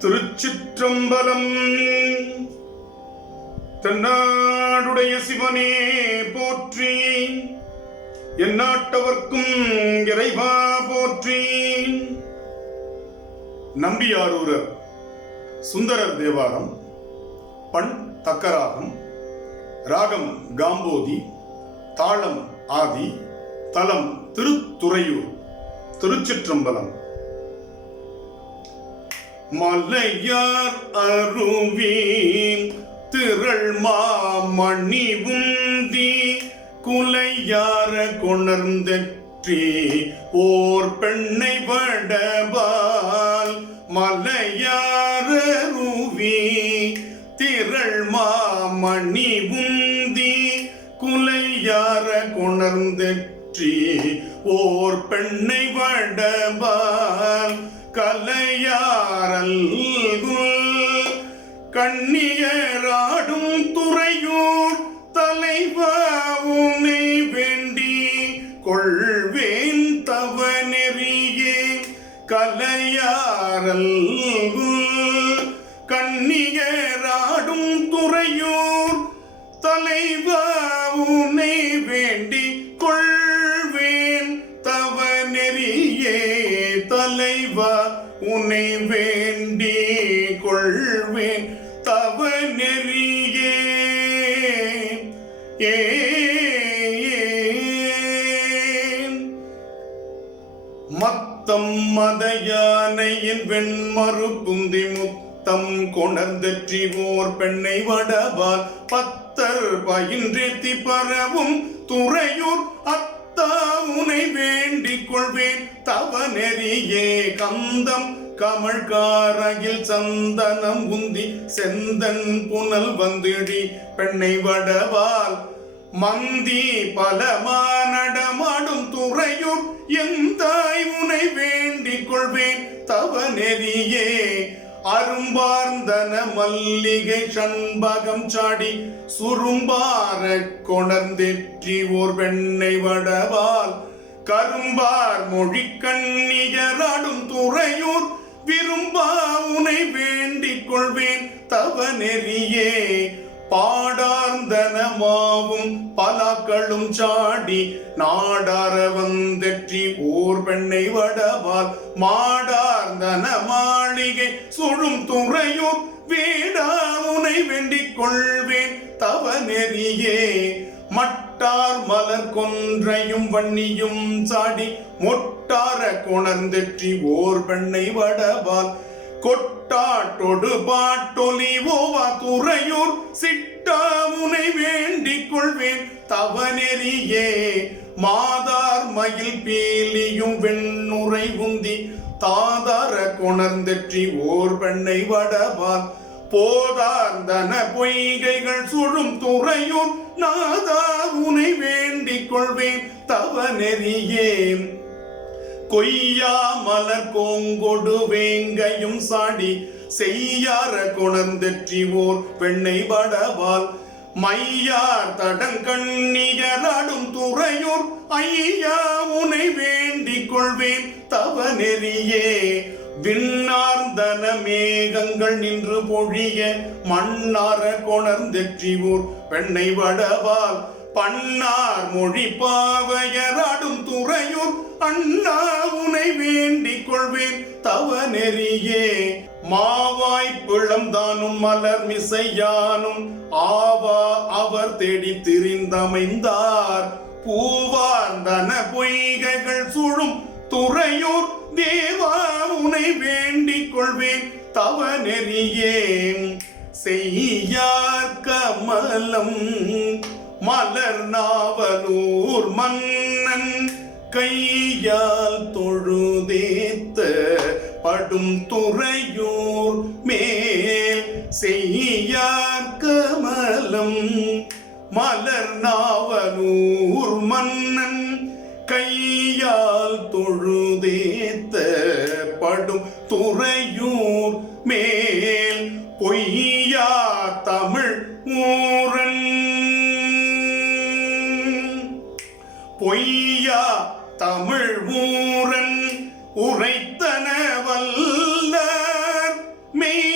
திருச்சிற்றம்பலம். தென்னாடுடைய சிவனே போற்றி, எந்நாட்டவர்க்கும் இறைவா போற்றி. நம்பியாரூரர் சுந்தரர் தேவாரம். பண் தக்கராகம், ராகம் காம்போதி, தாளம் ஆதி, தலம் திருத்துறையூர். திருச்சிற்றம்பலம். மலையார் அருவி திரள் மாமணி உந்தி குலையார கொணர்ந்தற்றி ஓர் பெண்ணை வடபால். மலையார் அருவி திரள் மாமணி உந்தி குலையார கொணர்ந்தற்றி ஓர் பெண்ணை வடபால். கலையாரல் கண்ணியராடும் துறையூர் தலைவா உன்னை வேண்டி கொள்வேன் தவ நெறியே. கலையாரல் கண்ணியராடும் துறையூர் தலைவா உன்னை வேண்டி கொள்வேன் தவ நெறியே. தலைவா உன்னை வேண்டி கொள்வேன் தவ நெறியே. மத்தம் மதயானையின் வெண்மறு குந்தி முத்தம் கொணர்ந்தற்றி ஓர் பெண்ணை வடபால். பத்தர் பயின்றேத்தி பரவும் துறையூர் உனை வேண்டிக் கொள்வேன் தவ நெறியே. கந்தம் கமழ்காரகில் சந்தனம் உந்தி செந்தன் புனல் வந்திடி பெண்ணை வடவால். மந்தி பலமானடமாடும் துறையூர் எந்தாய் உனை வேண்டிக் கொள்வேன் தவ நெறியே. அரும்பார்ந்தன மல்லிகை சண்பகம் சாடி சுரும்பார கொணர்ந்தெற்றி ஓர் பெண்ணை வடவால். கரும்பார் மொழி கண்ணியராடும் துறையூர் விரும்பா உனை வேண்டிக் கொள்வேன் தவ நெறியே. பாடார்ந்தன மாவும் பலாக்களும் சாடி நாடார வந்தெற்றி ஓர் பெண்ணை வடவால். மாடார்ந்தன மாளிகை சுழும் துறையூர் வீடா உனை வேண்டிக் கொள்வேன் தவ நெறியே. மட்டார் மலர் கொன்றையும் வன்னியும் சாடி மொட்டார கொணர்ந்தெற்றி ஓர் பெண்ணை வடவால். கொட்டாட்டொடு பாட்டொலி ஓவா துறையூர் சிட்டா உனை வேண்டிக் கொள்வேன் தவ நெறியே. மாதார் மயில் பீலியும் வெண்ணுரை உந்தி தாதார கொணர்ந்தெற்றி ஓர் பெண்ணை வடவால். போதார்ந்தன பொய்கைகள் சுழும் துறையூர் நாதா உனை வேண்டிக் கொள்வேன் தவ நெறியே. கொய்யா மலர் கோங்கொடு வேங்கையும் சாடி செய்யார கொணர்ந்தெற்றி ஓர் பெண்ணை வடவால். மையார் தடங்கண்ணியராடும் துறையூர் ஐயா உனை வேண்டிக் கொள்வேன் தவ நெறியே. விண்ணார்ந்தன மேகங்கள் நின்று பொழிய மண்ணார கொணர்ந்தெற்றி ஓர் பெண்ணை வடவால். பன்னார் மொழி பாவையராடும் துறையூர் அண்ணா உனை வேண்டிக் கொள்வேன் தவ நெறியே. மாவாய் பிளம்தானும் மலர் மிசையானும் ஆவா அவர் தேடி திரிந்தமைந்தார். பூவார்ந்தன பொய்கைகள் சுழும் துறையூர் தேவா உனை வேண்டிக் கொள்வேன் தவ நெறியே. செய்யார் கமலம் மலர் நாவலூர் மன்னன் கையால் தொழுதேத்த படும் துறையூர் மேல். செய்யார் கமலம் மலர் நாவலூர் மன்னன் கையால் தொழுதேத்த படும் துறையூர் மேல். பொய்யா தமிழ் ஊரன் பொய்யா தமிழ் ஊரன் உரைத்தன வல்லார் மெய்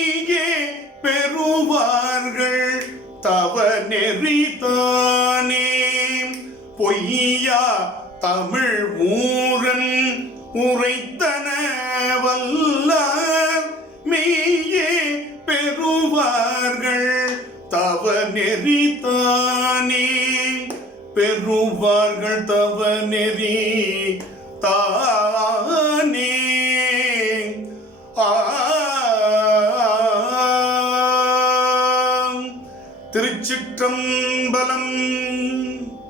பொய்யா தமிழ் ஊரன் உரைத்தன வல்லார் மெய்யே பெறுவார்கள் தவ நெறி தானே பெறுவார்கள் தவ நெறி தானே. திருச்சிற்றம்பலம்.